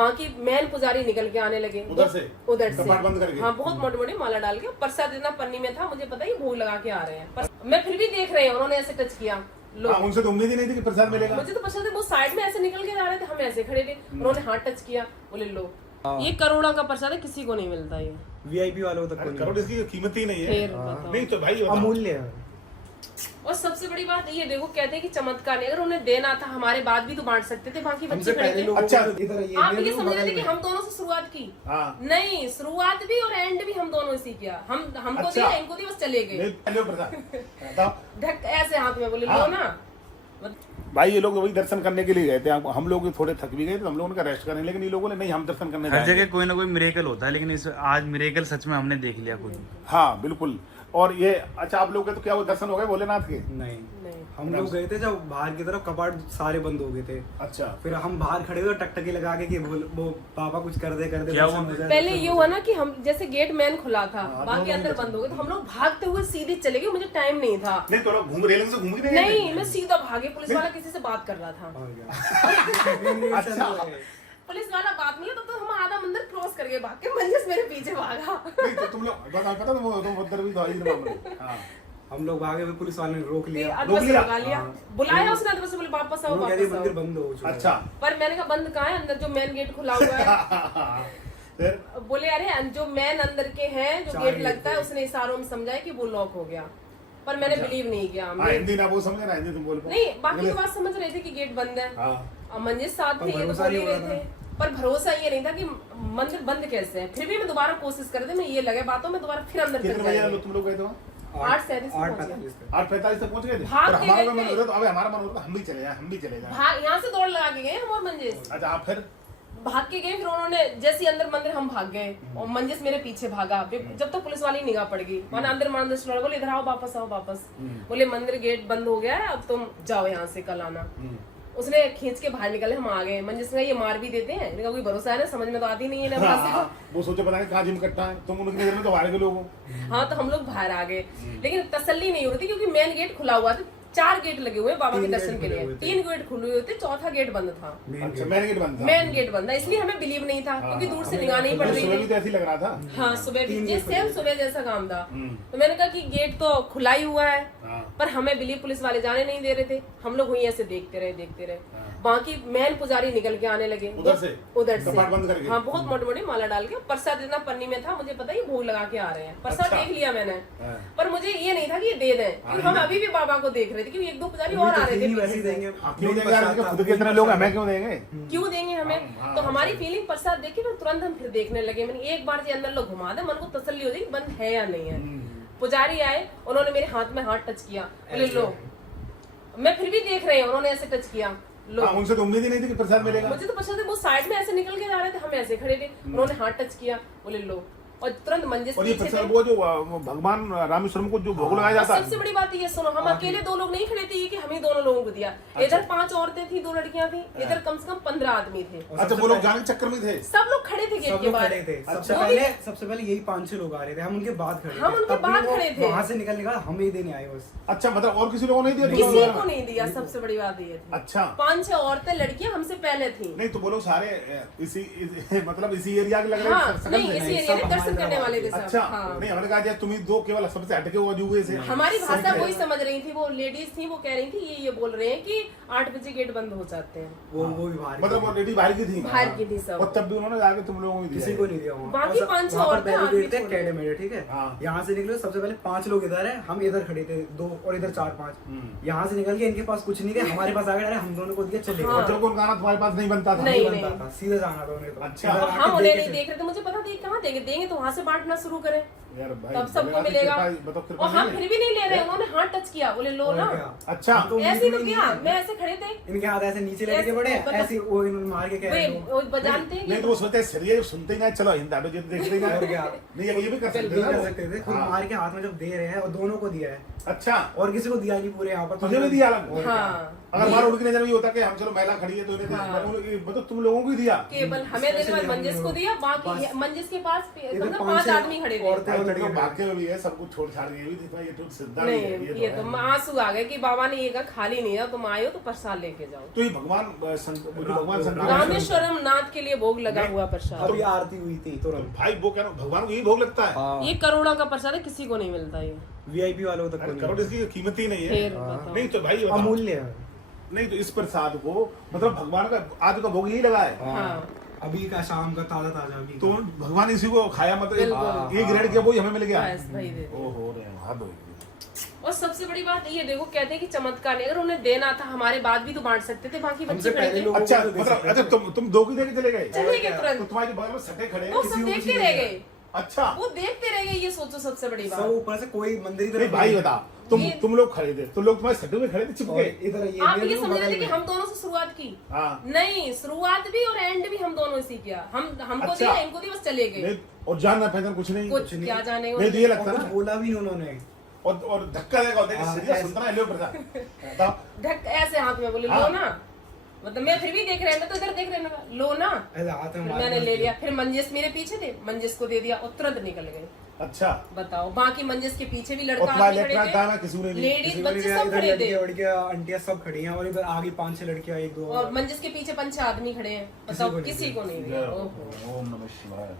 बाकी मैन पुजारी निकल के आने लगे उधर से कपाट बंद करके। हाँ, बहुत मोटी मोटी माला डाल के प्रसाद इतना पन्नी में था, मुझे पता ही भोग लगा के आ रहे हैं, पर मैं फिर भी देख रहे हैं, उन्होंने ऐसे टच किया लोग। उनसे तो उम्मीद ही नहीं थी कि प्रसाद मिलेगा। मुझे तो प्रसाद वो साइड में ऐसे निकल के जा रहे थे, हम ऐसे खड़े थे, उन्होंने हाथ टच किया, बोले लो ये करोड़ों का प्रसाद है, किसी को नहीं मिलता ये, वीआईपी वालों तक को करोड़ इसकी कीमत ही नहीं है। फिर बताओ। नहीं तो भाई अमूल्य है। और सबसे बड़ी बात ये देखो, कहते हैं कि चमत्कार नहीं, अगर उन्हें देना था हमारे बाद भी तो बांट सकते थे, बाकी बच्चे खड़े थे। लोगों अच्छा, को इधर आप ये समझ रहे थे कि हम दोनों से शुरुआत की? हाँ। नहीं, शुरुआत भी और एंड भी हम दोनों से किया, हमको अच्छा। दिया, इनको दिया, बस चले गए धक ऐसे हाथ में, बोले लो ना। भाई ये लोग वही दर्शन करने के लिए गए थे, हम लोग थोड़े थक भी गए थे, हम लोगों ने रेस्ट करने, लेकिन ये लोगों ने नहीं, हम दर्शन करने हर जगह कोई ना कोई मिरेकल होता है, लेकिन इस आज मिरेकल सच में हमने देख लिया खुद। हाँ बिल्कुल। और ये अच्छा, आप लोग के तो क्या वो दर्शन हो गए भोलेनाथ के? नहीं, हम लोग गए थे जब बाहर की तरफ कपाट सारे बंद हो गए थे। अच्छा, फिर हम बाहर खड़े हुए टकटकी लगा के कि वो पापा कुछ कर दे क्या दर्शन हो जाए। पहले ये हुआ ना कि हम जैसे गेट मैन खुला था, बाकी दोनों अंदर बंद हो गए, तो हम लोग भागते हुए सीधे चले गए, मुझे टाइम नहीं था। नहीं तो घूम रेलिंग से घूम के नहीं, मैं सीधा भागे, पुलिस वाला किसी से बात कर रहा था, और क्या। अच्छा। पुलिस वाला बात मिला तो हम आधा मंदिर क्रॉस करके भाग के मंजिस मेरे पीछे भागा। नहीं तो तुम लोग पता तो वो उधर भी दवाई मामले। हाँ, हम लोग भागे हुए, पुलिस वाले ने रोक लिया। अदबस लगा लिया, बुलाया उसने, अदबस से बोले वापस आओ, वो कह रही वापस मंदिर आओ। बंद हो चुका है। अच्छा। पर मैंने कहा बंद कहाँ है, अंदर जो मेन गेट खुला हुआ है। फिर बोले अरे जो मेन अंदर के हैं, जो चार गेट गेट लगता है, थे। उसने इशारों में समझाया कि वो लॉक हो गया, पर मैंने बिलीव नहीं किया। हाँ, हिंदी ना वो समझे ना, हिंदी तुम बोल पाओ। नहीं, बाकी तो बात समझ रहे थे कि गेट बंद है, हाँ। और मंजिल साथ थे, ये तो भरोसा बोल ही नहीं रहे हो थे, रहा पर भरोसा ये नहीं था कि मंदिर बंद कैसे है। फिर भी मैं दोबारा कोशिश कर रही थी, मैं ये लगे बातों में दोबारा फिर अंदर कितने तक बजे जाएंगे। तुम लोग गए थे वहाँ? 8:37 8:45 पहुंचे। पे। 8:45 तक पहुँच गए थे। भाग और के हमारा गए मन थे। हो रहा था, अबे हमारा मन हो रहा था हम भी चले जाए। भाग यहाँ से दौड़ लगा के गए हम, और मंजिस अच्छा, आप फिर भाग के गए, फिर उन्होंने जैसे अंदर मंदिर हम भाग गए, और मंजिस मेरे पीछे भागा, जब तक पुलिस वाली निगाह पड़ गई, मैंने अंदर मंदिर बोले इधर आओ, वापस आओ, वापस। बोले मंदिर गेट बंद हो गया है, अब तुम जाओ यहाँ से, कल आना। उसने खींच के बाहर निकले, हम आ गए। मंजिस ने ये मार भी देते हैं, इनका कोई भरोसा है ना, समझ में तो आती नहीं है ना भाषा। वो सोचे पता नहीं कहाँ जिम कट्टा है, तुम उनकी नजर में तो बाहर के लोग हो। हाँ, तो हम लोग बाहर आ गए, लेकिन तसल्ली नहीं हो रही थी, क्योंकि मेन गेट खुला हुआ था, 4 गेट लगे हुए बाबा के तीन दर्शन गेट के लिए, खुले हुए थे। 3 गेट खुले हुए थे, चौथा गेट बंद था। अच्छा, मेन गेट बंद था। मेन गेट बंद था, इसलिए हमें बिलीव नहीं था, क्योंकि दूर से निगाह नहीं पड़ रही सुबह भी थी। तो ऐसे ही लग रहा था। हाँ, सुबह भी तीन ये गेट खुले सेम हुए। सुबह जैसा काम था। हम्म। तो मैंने कहा कि गेट तो खुला ही हुआ है, हाँ। पर हमें बिलीव पुलिस वाले जाने नहीं दे रहे थे, हम लोग वहीं ऐसे देखते रहे। बाकी मैन पुजारी निकल के आने लगे उधर से उधर कपाट बंद से करके। हाँ, बहुत मोटी मोटी माला डाल के प्रसाद इतना पन्नी में था, मुझे पता ही भोग लगा के आ रहे हैं, प्रसाद अच्छा। देख लिया मैंने, हाँ। पर मुझे ये नहीं था कि ये दे दें, क्योंकि हम अभी भी बाबा को देख रहे थे, क्योंकि 1-2 पुजारी और आ रहे थे वैसे पीछे ही से। देंगे। क्यों देंगे यार, इनके खुद के इतने लोग हमें क्यों देंगे? क्यों देंगे हमें? हाँ, तो हमारी फीलिंग प्रसाद देखी, फिर तुरंत हम फिर देखने लगे। मैंने एक बार जी अंदर लोग घुमा दे, मन को तसल्ली हो जाए कि बंद है या नहीं है। पुजारी आए, उन्होंने मेरे हाथ में हाथ टच किया, बोले लो। मैं फिर भी देख रहे हैं, उन्होंने ऐसे टच किया, लो। हाँ, उनसे तो उम्मीद ही नहीं थी कि प्रसाद मिलेगा। मुझे तो प्रसाद वो साइड में ऐसे निकल के जा रहे थे, हम ऐसे खड़े थे, उन्होंने हाथ टच किया, बोले लो, और तुरंत मंजिस और ये पीछे प्रसाद थे। वो जो वो भगवान रामेश्वरम को जो भोग लगाया जाता सबसे है। बड़ी बात ये सुनो, हम अकेले 2 लोग नहीं खड़े थे, ये कि हम ही दोनों लोगों को दिया। इधर 5 औरतें थी, 2 लड़कियां थी, इधर कम से कम 15 आदमी थे, अच्छा, वो लोग जाने के चक्कर में थे। सब लोग खड़े थे गेट सब के लोग बाहर। खड़े थे। अच्छा। सबसे पहले यही 5-6 लोग आ रहे थे, हम उनके बाद खड़े थे। हम उनके तब भी बाद वो खड़े थे। वहां से निकलने का हम ही देने आए बस। अच्छा, मतलब और किसी लोगों ने नहीं दिया? किसी को नहीं दिया, सबसे बड़ी बात ये थी। अच्छा। 5-6 औरतें लड़कियां हमसे पहले थी। नहीं तो वो लोग सारे मतलब इसी एरिया के लग रहे हाँ, हैं, सकल नहीं, से। इसी एरिया में दर्शन करने वाले थे सब। अच्छा, हाँ। नहीं हमने कहा तुम ही 2 केवल सबसे हटके हो अजूबे से। हमारी भाषा वही समझ रही थी, वो लेडीज थी, वो कह रही थी ये बोल रहे हैं कि 8 बजे गेट बंद हो जाते हैं। वो भी बाहर मतलब वो लेडी बाहर की थी। बाहर की थी सब। और तब भी उन्होंने जाके तुम लोगों को दिया। किसी को नहीं दिया वहाँ। बाकी और 5-6 वहाँ पर औरतें बैरिकेड आगे थे, छोड़ टेढ़े मेढ़े, ठीक है। हाँ। यहाँ से निकले, सबसे पहले 5 लोग इधर है, हम इधर खड़े थे 2, और इधर 4-5। यहाँ से निकल के इनके पास कुछ नहीं थे, हमारे पास आ गए, हम दोनों को दिया, चले हाँ। गए। जब उनका आना तुम्हारे पास नहीं बनता था। नहीं, बनता था, सीधे जाना था उन्हें तो। अच्छा। इधर और आके हम उन्हें देखे नहीं देख रहे थे, मुझे पता था कहाँ देंगे तो वहां से बांटना शुरू करें, यार भाई, तब सबको भोलेनाथ की मिलेगा। कृपा- बताओ, कृपा और हम नहीं फिर भी नहीं ले रहे, उन्होंने हाथ टच किया, बोले लो और ना। क्या? अच्छा। हम तो ऐसे ही तो उम्मीद में किया, नहीं मैं है। ऐसे खड़े थे, इनके हाथ ऐसे नीचे लेके ऐसे- पड़े, मतलब- ऐसे वो इन्होंने मार के कह रहे हैं, वो बजानते हैं नहीं कि तो वो सोचते सीरियल सुनते ही ना, चलो हिंदा जो देखते ही ना। और क्या? नहीं ये भी कर सकते ये हैं कर ना। सकते थे, खुद हाँ। मार के हाथ में जब दे रहे हैं, और दोनों को दिया है, अच्छा, और किसी को दिया नहीं पूरे यहाँ पर। तुझे भी दिया अलग? और क्या? हाँ, अगर हमारा उनकी नजर में ये होता कि हम चलो महिला खड़ी है तो इन्हें हाँ। मतलब तुम लोगों को ही दिया। केवल हमें देने वाले मंजिस को दिया, बाकी मंजिस के पास मतलब 5 आदमी खड़े थे। औरतें और लड़के भाग्य में भी है, सब कुछ छोड़ छाड़ के भी देखा, ये तो सिद्धांत नहीं है, ये है। तो आंसू आ गए कि बाबा ने ये कहा खाली नहीं है, तुम आए हो तो प्रसाद लेके जाओ। तो ये भगवान भगवान रामेश्वरम नाथ के लिए भोग लगा हुआ प्रसाद, अभी आरती हुई थी तुरंत। भाई वो कह रहा हूँ, भगवान को यही भोग लगता है। हाँ ये करोड़ों का प्रसाद है, किसी को नहीं मिलता ये। वीआईपी वालों तक अरे को करोड़ इसकी कीमत ही नहीं है। फिर बताओ। नहीं तो भाई ये बताओ, अमूल्य है। नहीं तो इस प्रसाद को मतलब भगवान का आज का भोग यही लगा है। हाँ अभी का शाम का ताजा ताजा अभी तो भगवान इसी को खाया, मतलब बिल्कुल। ये ग्रेड किया, वो ही हमें मिल गया। बस भाई दे दो। ओहो रे हद हो गई। और सबसे बड़ी बात ये देखो, कहते हैं कि चमत्कार नहीं, अगर उन्हें देना था हमारे बाद भी तो बांट सकते थे, बाकी बच्चे हमसे खड़े पहले थे। लोग- अच्छा लोगों को दे मतलब सकते अच्छा थे। तुम दो की देके चले गए, चले गए तो तुरंत, तुम्हारे बगल में सटे खड़े वो हैं, सब को देखते कुछ रह नहीं गए, अच्छा वो देखते रह गए। ये सोचो सबसे बड़ी सब बात, ऊपर से कोई मंदिर नहीं इधर भाई बता, तुम लोग खड़े थे तो लोग तुम्हारे सटे में खड़े थे, और चिपके। इधर आप ये लोग समझ रहे थे बगल कि में। हम दोनों से शुरुआत की? हाँ नहीं, शुरुआत भी और एंड भी हम दोनों से किया। हमको अच्छा। दिया, इनको दिया, बस चले गए। नहीं, और जानना पहचान कुछ नहीं, कुछ क्या जाने नहीं तो ये लगता और ना, कुछ बोला भी नहीं उन्होंने। और धक्का देगा होता है कि हाँ, सीरियस ऐसे- सुनता है, लो प्रसाद बताओ। ढक ऐसे हाथ में बोले हाँ। लो ना, मतलब मैं फिर भी देख रहे हैं, मैं तो इधर देख रहे हैं, लो ना। ऐसे हाथ में फिर मार मैंने मार ले के। लिया, फिर मंजिस मेरे पीछे थे, मंजिस को दे दिया और तुरंत निकल गए। अच्छा बताओ, बाकी मंजिस के पीछे भी और लड़का तुम्हारे आदमी खड़े लेफ्ट थे, दाना किसी ने नहीं, लेडीज किसी को नहीं बच्चे दिया, सब इधर खड़े थे, लड़कियां वड़कियां आंटियां सब खड़ी हैं और इधर आगे 5-6 लड़कियां, 1-2 और मंजिस के पीछे 5-6 आदमी खड़े हैं। बताओ किसी को नहीं दिया। ओहो। ओम नमः शिवाय।